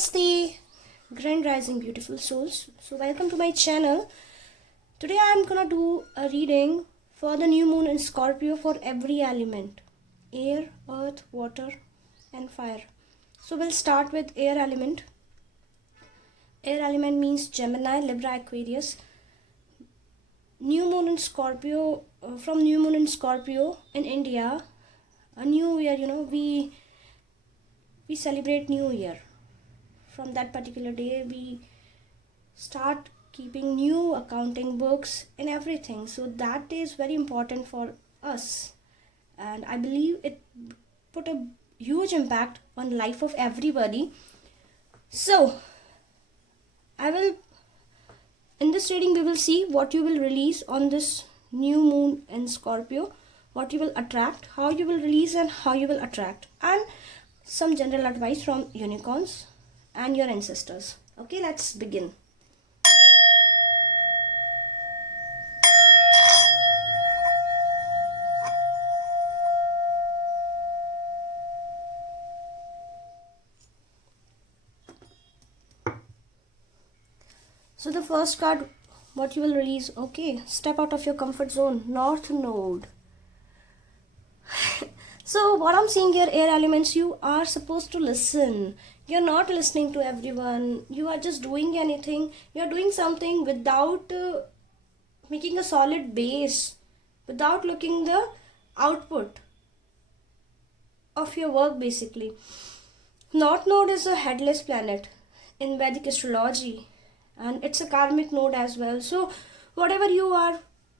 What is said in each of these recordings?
Namaste, Grand Rising beautiful souls. So welcome to my channel. Today I am gonna do a reading for the new moon in Scorpio for every element: air, earth, water and fire. So we'll start with air element. Air element means Gemini, Libra, Aquarius. New moon in Scorpio, from new moon in Scorpio in India, a new year, we celebrate new year. From that particular day we start keeping new accounting books and everything, so that day is very important for us, and I believe it put a huge impact on life of everybody. So in this reading we will see what you will release on this new moon in Scorpio, what you will attract, how you will release and how you will attract, and some general advice from unicorns and your ancestors. Okay, let's begin. So the first card, what you will release. Okay, step out of your comfort zone, North Node. So what I'm seeing here, air elements, you are supposed to listen. You're not listening to everyone. You are just doing anything. You're doing something without making a solid base, without looking the output of your work basically. North Node is a headless planet in Vedic astrology, and it's a karmic node as well. So whatever you are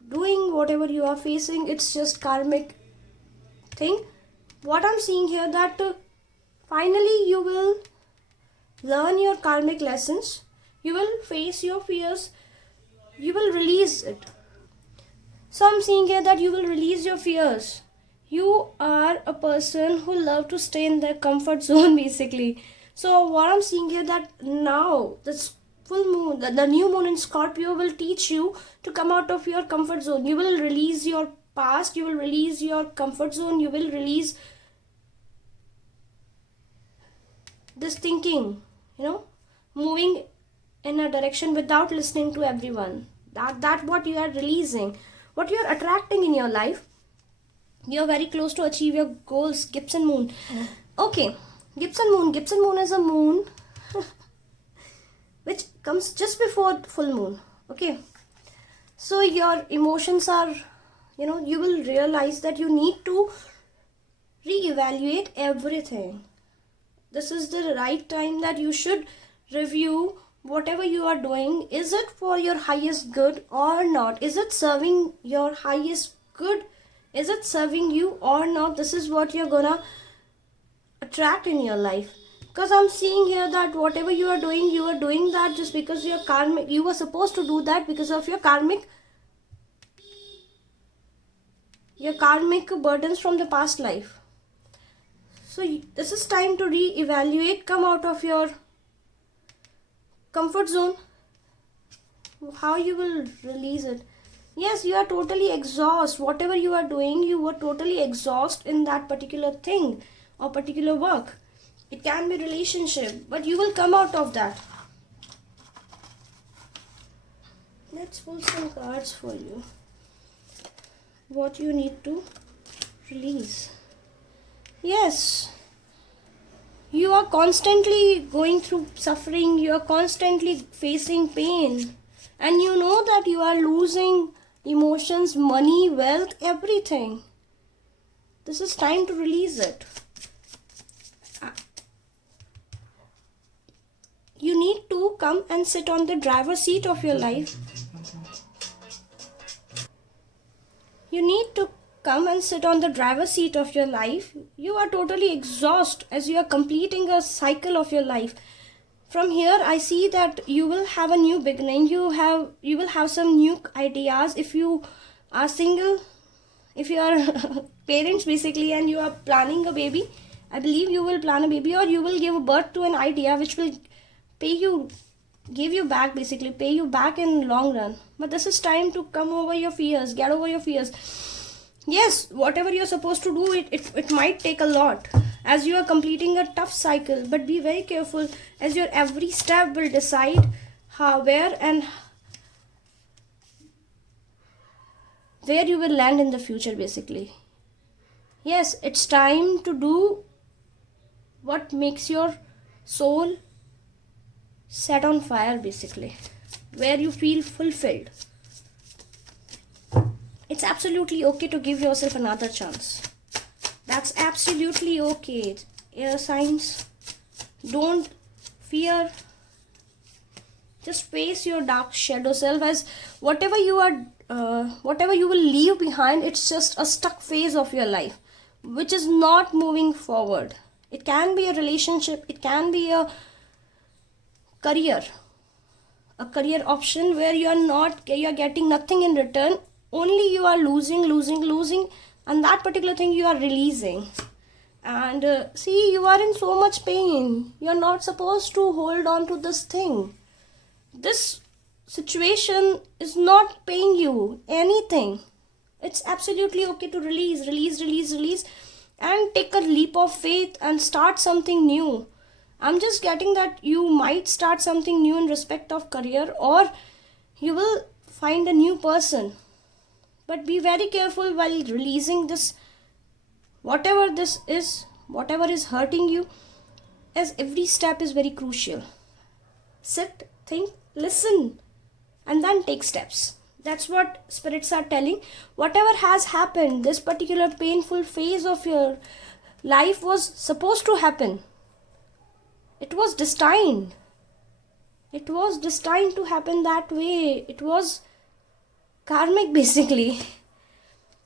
doing, whatever you are facing, it's just karmic thing. What I'm seeing here, that finally you will learn your karmic lessons, you will face your fears, you will release it. So I'm seeing here that you will release your fears. You are a person who love to stay in their comfort zone basically. So what I'm seeing here, that now this full moon, the new moon in Scorpio will teach you to come out of your comfort zone. You will release your past, you will release your comfort zone, you will release this thinking, moving in a direction without listening to everyone. That what you are releasing, what you are attracting in your life. You are very close to achieve your goals. Gibson moon. Okay, Gibson moon is a moon which comes just before full moon. Okay, so your emotions are, you will realize that you need to reevaluate everything. This is the right time that you should review whatever you are doing. Is it for your highest good or not? Is it serving your highest good? Is it serving you or not? This is what you're gonna attract in your life. Because I'm seeing here that whatever you are doing that just because you're karmic. You were supposed to do that because of your karmic burdens from the past life. So this is time to re-evaluate, come out of your comfort zone. How you will release it? Yes, you are totally exhausted. Whatever you are doing, you were totally exhausted in that particular thing or particular work. It can be relationship, but you will come out of that. Let's pull some cards for you. What you need to release. Yes, you are constantly going through suffering, you are constantly facing pain, and you know that you are losing emotions, money, wealth, everything. This is time to release it. You need to come and sit on the driver's seat of your life. You need to come and sit on the driver's seat of your life. You are totally exhausted as you are completing a cycle of your life. From here I see that you will have a new beginning. You will have some new ideas. If you are single, if you are parents basically, and you are planning a baby, I believe you will plan a baby, or you will give birth to an idea which will give you back basically, pay you back in long run. But this is time to come over your fears, get over your fears. Yes, whatever you're supposed to do, it might take a lot. as you are completing a tough cycle. But be very careful, as your every step will decide where you will land in the future, basically. Yes, it's time to do what makes your soul set on fire, basically, where you feel fulfilled. It's absolutely okay to give yourself another chance. That's absolutely okay. Air signs, don't fear. Just face your dark shadow self, as whatever you will leave behind, it's just a stuck phase of your life which is not moving forward. It can be a relationship, it can be a career option where you are getting nothing in return, only you are losing, and that particular thing you are releasing. And see, you are in so much pain. You are not supposed to hold on to this thing. This situation is not paying you anything. It's absolutely okay to release, and take a leap of faith and start something new. I'm just getting that you might start something new in respect of career, or you will find a new person. But be very careful while releasing this, whatever is hurting you, as every step is very crucial. Sit, think, listen, and then take steps. That's what spirits are telling. Whatever has happened, this particular painful phase of your life was supposed to happen. It was destined. It was destined to happen that way. It was karmic, basically.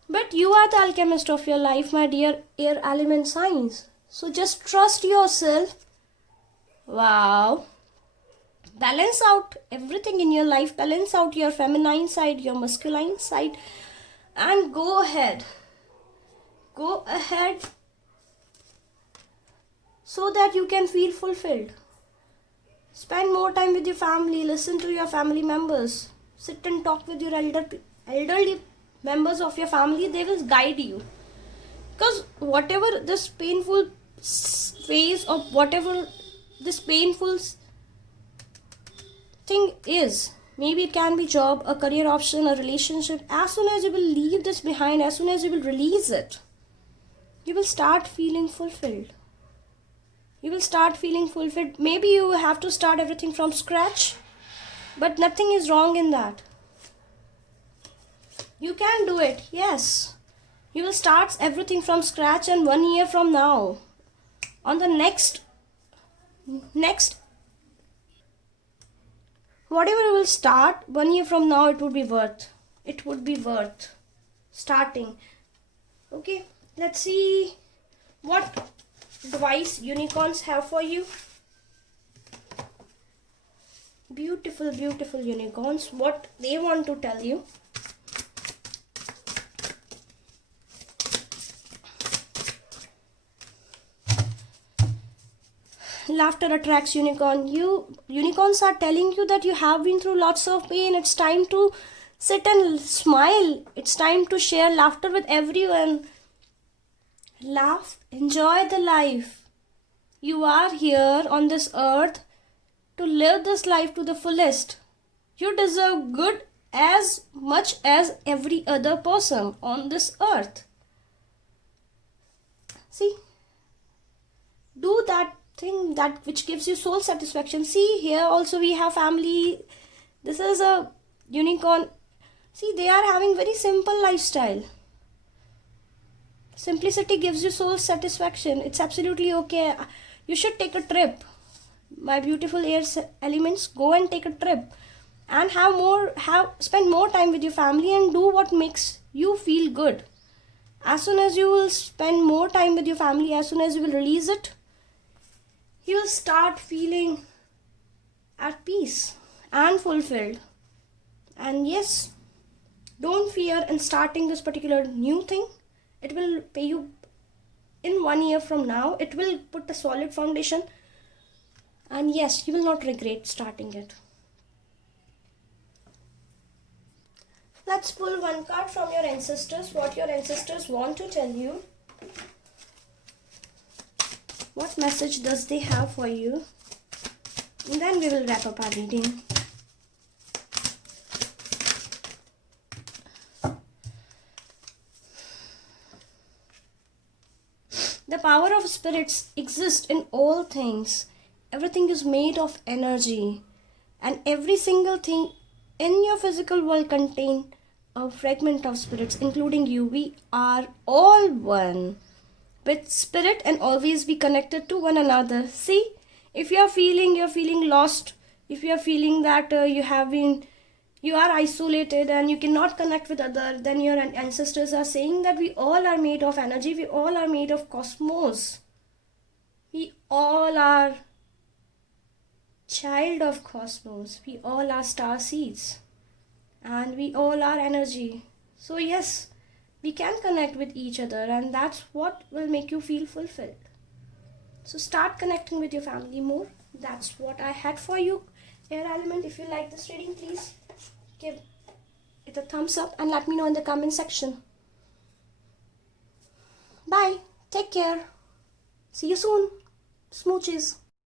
But you are the alchemist of your life, my dear air element signs. So just trust yourself. Wow. Balance out everything in your life. Balance out your feminine side, your masculine side, and go ahead. Go ahead so that you can feel fulfilled. Spend more time with your family. Listen to your family members. Sit and talk with your elderly members of your family. They will guide you. Because whatever this painful phase, or whatever this painful thing is, maybe it can be job, a career option, a relationship, as soon as you will leave this behind, as soon as you will release it, you will start feeling fulfilled. Maybe you have to start everything from scratch, but nothing is wrong in that. You can do it. Yes, you will start everything from scratch, and 1 year from now, on the next whatever you will start, 1 year from now, it would be worth starting. Okay, let's see what advice unicorns have for you. Beautiful unicorns, what they want to tell you. Laughter attracts unicorn. Unicorns are telling you that you have been through lots of pain. It's time to sit and smile. It's time to share laughter with everyone. Laugh, enjoy the life. You are here on this earth to live this life to the fullest. You deserve good as much as every other person on this earth. See, do that thing that which gives you soul satisfaction. See, here also we have family. This is a unicorn. See, they are having very simple lifestyle. Simplicity gives you soul satisfaction. It's absolutely okay. You should take a trip. My beautiful air elements, go and take a trip and spend more time with your family and do what makes you feel good. As soon as you will spend more time with your family, as soon as you will release it, you will start feeling at peace and fulfilled. And yes, don't fear in starting this particular new thing. It will pay you in 1 year from now. It will put a solid foundation. And yes, you will not regret starting it. Let's pull one card from your ancestors. What your ancestors want to tell you. What message does they have for you? And then we will wrap up our reading. The power of spirits exists in all things. Everything is made of energy, and every single thing in your physical world contains a fragment of spirits, including you. We are all one with spirit and always be connected to one another. See, if you're feeling lost, if you're feeling that you are isolated and you cannot connect with other, then your ancestors are saying that we all are made of energy, we all are made of cosmos, we all are child of cosmos, we all are star seeds, and we all are energy. So yes, we can connect with each other, and that's what will make you feel fulfilled. So start connecting with your family more. That's what I had for you, air element. If you like this reading, please give it a thumbs up and let me know in the comment section. Bye. Take care. See you soon. Smooches.